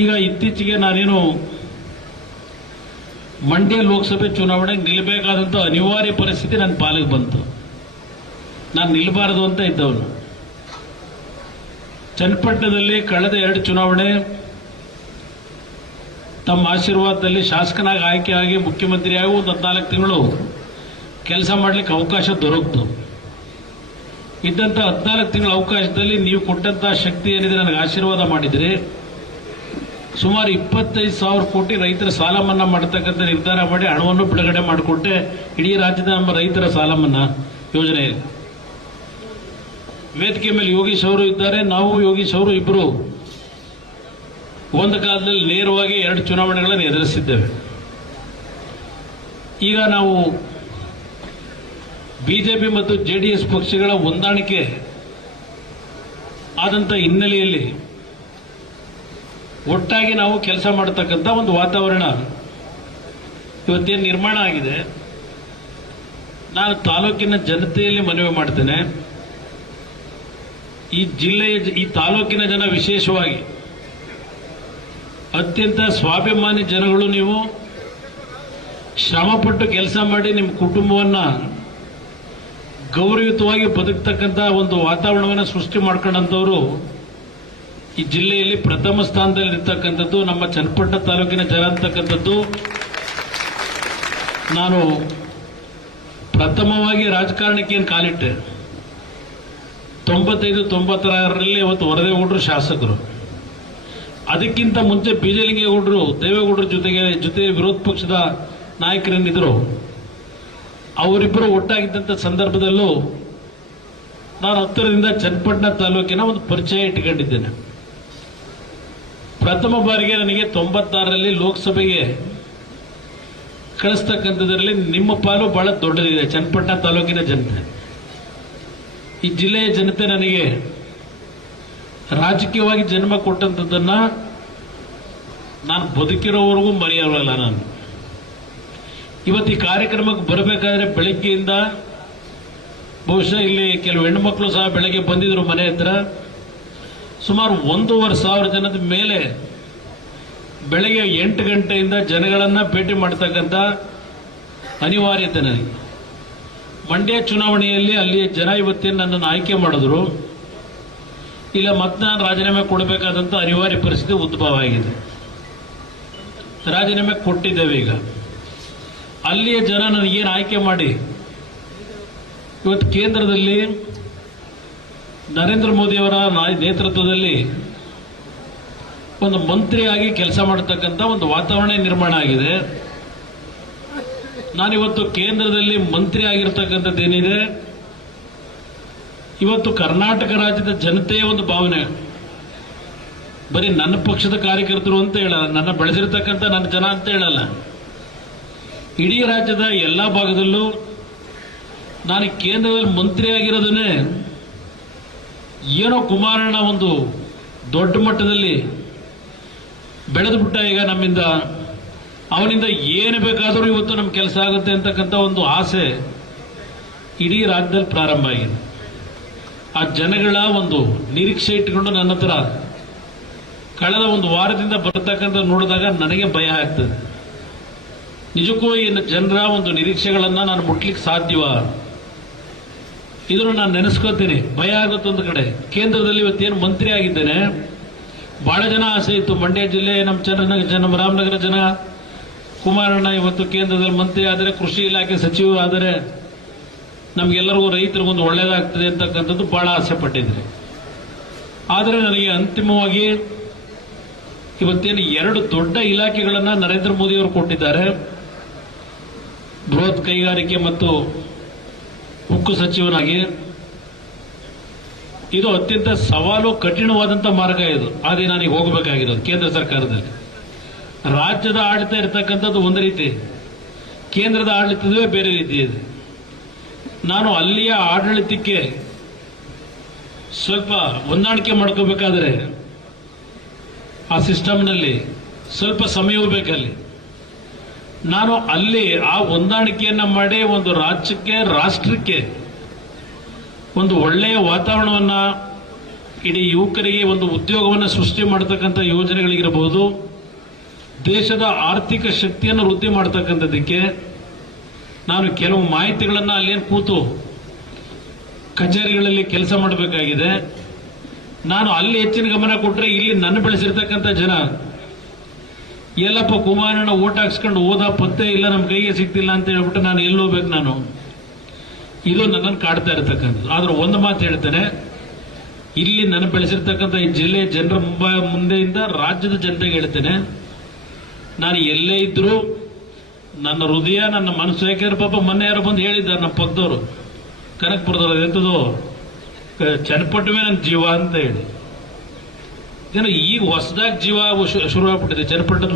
ಈಗ ಇತ್ತೀಚೆಗೆ ನಾನೇನು ಮಂಡ್ಯ ಲೋಕಸಭೆ ಚುನಾವಣೆಗೆ ನಿಲ್ಲಬೇಕಾದಂತ ಅನಿವಾರ್ಯ ಪರಿಸ್ಥಿತಿ ನನ್ನ ಪಾಲಿಗೆ ಬಂತು. ನಾನು ನಿಲ್ಲಬಾರದು ಅಂತ ಇದ್ದವನು. ಚನ್ನಪಟ್ಟಣದಲ್ಲಿ ಕಳೆದ 2 ಚುನಾವಣೆ ತಮ್ಮ ಆಶೀರ್ವಾದದಲ್ಲಿ ಶಾಸಕನಾಗಿ ಆಯ್ಕೆಯಾಗಿ ಮುಖ್ಯಮಂತ್ರಿಯಾಗಿ ಒಂದು 14 ತಿಂಗಳು ಕೆಲಸ ಮಾಡಲಿಕ್ಕೆ ಅವಕಾಶ ದೊರಕಿತು. ಇದ್ದಂಥ 14 ತಿಂಗಳ ಅವಕಾಶದಲ್ಲಿ ನೀವು ಕೊಟ್ಟಂತಹ ಶಕ್ತಿ ಏನಿದೆ ನನಗೆ ಆಶೀರ್ವಾದ ಮಾಡಿದರೆ ಸುಮಾರು 25,000 ಕೋಟಿ ರೈತರ ಸಾಲ ಮನ್ನಾ ಮಾಡತಕ್ಕಂಥ ನಿರ್ಧಾರ ಮಾಡಿ ಹಣವನ್ನು ಬಿಡುಗಡೆ ಮಾಡಿಕೊಟ್ಟೆ. ಇಡೀ ರಾಜ್ಯದ ನಮ್ಮ ರೈತರ ಸಾಲ ಮನ್ನಾ ಯೋಜನೆ. ವೇದಿಕೆ ಮೇಲೆ ಯೋಗೀಶ್ ಅವರು ಇದ್ದಾರೆ, ನಾವು ಯೋಗೀಶ್ ಅವರು ಇಬ್ಬರು ಒಂದು ಕಾಲದಲ್ಲಿ ನೇರವಾಗಿ 2 ಚುನಾವಣೆಗಳನ್ನು ಎದುರಿಸಿದ್ದೇವೆ. ಈಗ ನಾವು ಬಿಜೆಪಿ ಮತ್ತು ಜೆಡಿಎಸ್ ಪಕ್ಷಗಳ ಹೊಂದಾಣಿಕೆ ಆದಂಥ ಹಿನ್ನೆಲೆಯಲ್ಲಿ ಒಟ್ಟಾಗಿ ನಾವು ಕೆಲಸ ಮಾಡತಕ್ಕಂಥ ಒಂದು ವಾತಾವರಣ ಇವತ್ತೇನು ನಿರ್ಮಾಣ ಆಗಿದೆ. ನಾನು ತಾಲೂಕಿನ ಜನತೆಯಲ್ಲಿ ಮನವಿ ಮಾಡ್ತೇನೆ, ಈ ತಾಲೂಕಿನ ಜನ ವಿಶೇಷವಾಗಿ ಅತ್ಯಂತ ಸ್ವಾಭಿಮಾನಿ ಜನಗಳು. ನೀವು ಶ್ರಮಪಟ್ಟು ಕೆಲಸ ಮಾಡಿ ನಿಮ್ಮ ಕುಟುಂಬವನ್ನ ಗೌರವಯುತವಾಗಿ ಬದುಕತಕ್ಕಂಥ ಒಂದು ವಾತಾವರಣವನ್ನು ಸೃಷ್ಟಿ ಮಾಡ್ಕೊಂಡಂಥವರು ಈ ಜಿಲ್ಲೆಯಲ್ಲಿ ಪ್ರಥಮ ಸ್ಥಾನದಲ್ಲಿ ಇರ್ತಕ್ಕಂಥದ್ದು ನಮ್ಮ ಚನ್ನಪಟ್ಟಣ ತಾಲೂಕಿನ ಜನ ಅಂತಕ್ಕಂಥದ್ದು ನಾನು ಪ್ರಥಮವಾಗಿ ರಾಜಕಾರಣಕ್ಕೆ ಏನು ಕಾಲಿಟ್ಟೆ. 95-96ರಲ್ಲಿ ಅವತ್ತು ವರದೇಗೌಡರು ಶಾಸಕರು. ಅದಕ್ಕಿಂತ ಮುಂಚೆ ಬೀಜಲಿಂಗೇಗೌಡರು ದೇವೇಗೌಡರ ಜೊತೆ ವಿರೋಧ ಪಕ್ಷದ ನಾಯಕರೇನಿದ್ರು ಅವರಿಬ್ಬರು ಒಟ್ಟಾಗಿದ್ದಂಥ ಸಂದರ್ಭದಲ್ಲೂ ನಾನು ಹತ್ತಿರದಿಂದ ಚನ್ನಪಟ್ಟಣ ತಾಲೂಕಿನ ಒಂದು ಪರಿಚಯ ಇಟ್ಟುಕೊಂಡಿದ್ದೇನೆ. ಪ್ರಥಮ ಬಾರಿಗೆ ನನಗೆ 96ರಲ್ಲಿ ಲೋಕಸಭೆಗೆ ಕಳಿಸ್ತಕ್ಕಂಥದ್ರಲ್ಲಿ ನಿಮ್ಮ ಪಾಲು ಬಹಳ ದೊಡ್ಡದಿದೆ. ಚನ್ನಪಟ್ಟಣ ತಾಲೂಕಿನ ಜನತೆ, ಈ ಜಿಲ್ಲೆಯ ಜನತೆ ನನಗೆ ರಾಜಕೀಯವಾಗಿ ಜನ್ಮ ಕೊಟ್ಟಂಥದ್ದನ್ನ ನಾನು ಬದುಕಿರೋವರೆಗೂ ಮರೆಯೋಲ್ಲ. ನಾನು ಇವತ್ತು ಈ ಕಾರ್ಯಕ್ರಮಕ್ಕೆ ಬರಬೇಕಾದ್ರೆ ಬೆಳಗ್ಗೆಯಿಂದ ಬಹುಶಃ ಇಲ್ಲಿ ಕೆಲವು ಹೆಣ್ಣುಮಕ್ಕಳು ಸಹ ಬೆಳಗ್ಗೆ ಬಂದಿದ್ರು ಮನೆ ಹತ್ರ. ಸುಮಾರು 1,500 ಜನದ ಮೇಲೆ ಬೆಳಗ್ಗೆ 8 ಗಂಟೆಯಿಂದ ಜನಗಳನ್ನ ಭೇಟಿ ಮಾಡತಕ್ಕಂಥ ಅನಿವಾರ್ಯತೆ ನನಗೆ. ಮಂಡ್ಯ ಚುನಾವಣೆಯಲ್ಲಿ ಅಲ್ಲಿಯ ಜನ ಇವತ್ತೇನು ನನ್ನನ್ನು ಆಯ್ಕೆ ಮಾಡಿದ್ರು, ಇಲ್ಲ ಮತ್ತೆ ನಾನು ರಾಜೀನಾಮೆ ಕೊಡಬೇಕಾದಂಥ ಅನಿವಾರ್ಯ ಪರಿಸ್ಥಿತಿ ಉದ್ಭವ ಆಗಿದೆ. ರಾಜೀನಾಮೆ ಕೊಟ್ಟಿದ್ದೇವೆ. ಈಗ ಅಲ್ಲಿಯ ಜನ ನನಗೇನು ಆಯ್ಕೆ ಮಾಡಿ ಇವತ್ತು ಕೇಂದ್ರದಲ್ಲಿ ನರೇಂದ್ರ ಮೋದಿಯವರ ನೇತೃತ್ವದಲ್ಲಿ ಒಂದು ಮಂತ್ರಿಯಾಗಿ ಕೆಲಸ ಮಾಡತಕ್ಕಂಥ ಒಂದು ವಾತಾವರಣ ನಿರ್ಮಾಣ ಆಗಿದೆ. ನಾನಿವತ್ತು ಕೇಂದ್ರದಲ್ಲಿ ಮಂತ್ರಿ ಆಗಿರ್ತಕ್ಕಂಥದ್ದೇನಿದೆ, ಇವತ್ತು ಕರ್ನಾಟಕ ರಾಜ್ಯದ ಜನತೆಯ ಒಂದು ಭಾವನೆ, ಬರೀ ನನ್ನ ಪಕ್ಷದ ಕಾರ್ಯಕರ್ತರು ಅಂತ ಹೇಳಲ್ಲ, ನನ್ನ ಬೆಳೆಸಿರ್ತಕ್ಕಂಥ ನನ್ನ ಜನ ಅಂತ ಹೇಳಲ್ಲ, ಇಡೀ ರಾಜ್ಯದ ಎಲ್ಲ ಭಾಗದಲ್ಲೂ ನಾನು ಕೇಂದ್ರದಲ್ಲಿ ಮಂತ್ರಿ ಆಗಿರೋದನ್ನೇ ಏನೋ ಕುಮಾರಣ್ಣ ಒಂದು ದೊಡ್ಡ ಮಟ್ಟದಲ್ಲಿ ಬೆಳೆದು ಬಿಟ್ಟ. ಈಗ ನಮ್ಮಿಂದ ಅವನಿಂದ ಏನು ಬೇಕಾದರೂ ಇವತ್ತು ನಮ್ಮ ಕೆಲಸ ಆಗುತ್ತೆ ಅಂತಕ್ಕಂಥ ಒಂದು ಆಸೆ ಇಡೀ ರಾಜ್ಯದಲ್ಲಿ ಪ್ರಾರಂಭ ಆಗಿದೆ. ಆ ಜನಗಳ ಒಂದು ನಿರೀಕ್ಷೆ ಇಟ್ಟುಕೊಂಡು ನನ್ನ ಹತ್ರ ಕಳೆದ ಒಂದು ವಾರದಿಂದ ಬರತಕ್ಕಂಥ ನೋಡಿದಾಗ ನನಗೆ ಭಯ ಆಗ್ತದೆ. ನಿಜಕ್ಕೂ ಈ ಜನರ ಒಂದು ನಿರೀಕ್ಷೆಗಳನ್ನ ನಾನು ಮುಟ್ಲಿಕ್ಕೆ ಸಾಧ್ಯವ? ಇದನ್ನು ನಾನು ನೆನೆಸ್ಕೋತೀನಿ. ಭಯ ಆಗುತ್ತೆ. ಒಂದು ಕಡೆ ಕೇಂದ್ರದಲ್ಲಿ ಇವತ್ತೇನು ಮಂತ್ರಿ ಆಗಿದ್ದೇನೆ, ಬಹಳ ಜನ ಆಸೆ ಇತ್ತು. ಮಂಡ್ಯ ಜಿಲ್ಲೆ ನಮ್ಮ ರಾಮನಗರ ಜನ, ಕುಮಾರಣ್ಣ ಇವತ್ತು ಕೇಂದ್ರದಲ್ಲಿ ಮಂತ್ರಿ ಆದರೆ, ಕೃಷಿ ಇಲಾಖೆ ಸಚಿವರು ಆದರೆ ನಮಗೆಲ್ಲರಿಗೂ ರೈತರಿಗೊಂದು ಒಳ್ಳೇದಾಗ್ತದೆ ಅಂತಕ್ಕಂಥದ್ದು ಬಹಳ ಆಸೆ ಪಟ್ಟಿದ್ರಿ. ಆದರೆ ನನಗೆ ಅಂತಿಮವಾಗಿ ಇವತ್ತೇನು 2 ದೊಡ್ಡ ಇಲಾಖೆಗಳನ್ನು ನರೇಂದ್ರ ಮೋದಿ ಅವರು ಕೊಟ್ಟಿದ್ದಾರೆ. ಬೃಹತ್ ಕೈಗಾರಿಕೆ ಮತ್ತು ಉಕ್ಕು ಸಚಿವನಾಗಿ ಇದು ಅತ್ಯಂತ ಸವಾಲು ಕಠಿಣವಾದಂಥ ಮಾರ್ಗ. ಇದು ಅದೇ ನನಗೆ ಹೋಗಬೇಕಾಗಿರೋದು. ಕೇಂದ್ರ ಸರ್ಕಾರದಲ್ಲಿ ರಾಜ್ಯದ ಆಡಳಿತ ಇರತಕ್ಕಂಥದ್ದು ಒಂದು ರೀತಿ, ಕೇಂದ್ರದ ಆಡಳಿತವೇ ಬೇರೆ ರೀತಿ ಇದೆ. ನಾನು ಅಲ್ಲಿಯ ಆಡಳಿತಕ್ಕೆ ಸ್ವಲ್ಪ ಹೊಂದಾಣಿಕೆ ಮಾಡ್ಕೋಬೇಕಾದ್ರೆ ಆ ಸಿಸ್ಟಮ್ನಲ್ಲಿ ಸ್ವಲ್ಪ ಸಮಯ ಬೇಕಲ್ಲಿ. ನಾನು ಅಲ್ಲಿ ಆ ಹೊಂದಾಣಿಕೆಯನ್ನ ಮಾಡಿ ಒಂದು ರಾಷ್ಟ್ರಕ್ಕೆ ಒಂದು ಒಳ್ಳೆಯ ವಾತಾವರಣವನ್ನ ಇಡೀ ಯುವಕರಿಗೆ ಒಂದು ಉದ್ಯೋಗವನ್ನು ಸೃಷ್ಟಿ ಮಾಡತಕ್ಕಂಥ ಯೋಜನೆಗಳಿಗಿರಬಹುದು, ದೇಶದ ಆರ್ಥಿಕ ಶಕ್ತಿಯನ್ನು ವೃದ್ಧಿ ಮಾಡತಕ್ಕಂಥದ್ದಕ್ಕೆ ನಾನು ಕೆಲವು ಮಾಹಿತಿಗಳನ್ನು ಅಲ್ಲೇನು ಕೂತು ಕಚೇರಿಗಳಲ್ಲಿ ಕೆಲಸ ಮಾಡಬೇಕಾಗಿದೆ. ನಾನು ಅಲ್ಲಿ ಹೆಚ್ಚಿನ ಗಮನ ಕೊಟ್ಟರೆ ಇಲ್ಲಿ ನನ್ನ ಬೆಳೆಸಿರ್ತಕ್ಕಂಥ ಜನ ಎಲ್ಲಪ್ಪ ಕುಮಾರಣ್ಣ ಓಟ್ ಹಾಕ್ಸ್ಕೊಂಡು ಹೋದ ಪತ್ತೆ ಇಲ್ಲ, ನಮ್ಮ ಕೈಗೆ ಸಿಗ್ತಿಲ್ಲ ಅಂತ ಹೇಳ್ಬಿಟ್ಟು ನಾನು ಎಲ್ಲಿ ಹೋಗ್ಬೇಕು? ನಾನು ಇದು ನನ್ನನ್ನು ಕಾಡ್ತಾ ಇರತಕ್ಕಂಥದ್ದು. ಆದ್ರೆ ಒಂದು ಮಾತು ಹೇಳ್ತೇನೆ, ಇಲ್ಲಿ ನನ್ನ ಬೆಳೆಸಿರ್ತಕ್ಕಂಥ ಈ ಜಿಲ್ಲೆ ಜನರ ಮುಂದೆಯಿಂದ ರಾಜ್ಯದ ಜನತೆಗೆ ಹೇಳ್ತೇನೆ, ನಾನು ಎಲ್ಲೇ ಇದ್ರೂ ನನ್ನ ಹೃದಯ ನನ್ನ ಮನಸ್ಸು, ಯಾಕೆಂದ್ರೆ ಪಾಪ ಮೊನ್ನೆ ಯಾರೋ ಬಂದು ಹೇಳಿದ್ದಾರೆ ನಮ್ಮ ಪಕ್ಕದವರು, ಕನಕಪುರದವರು, ಎಂಥದ್ದು ಚನ್ನಪಟ್ಟಣವೇ ನನ್ನ ಜೀವ ಅಂತ ಹೇಳಿ. ಏನೋ ಈಗ ಹೊಸದಾಗಿ ಜೀವ ಶುರುವಾಗ್ಬಿಟ್ಟಿದೆ ಚನ್ನಪಟ್ಟಣದ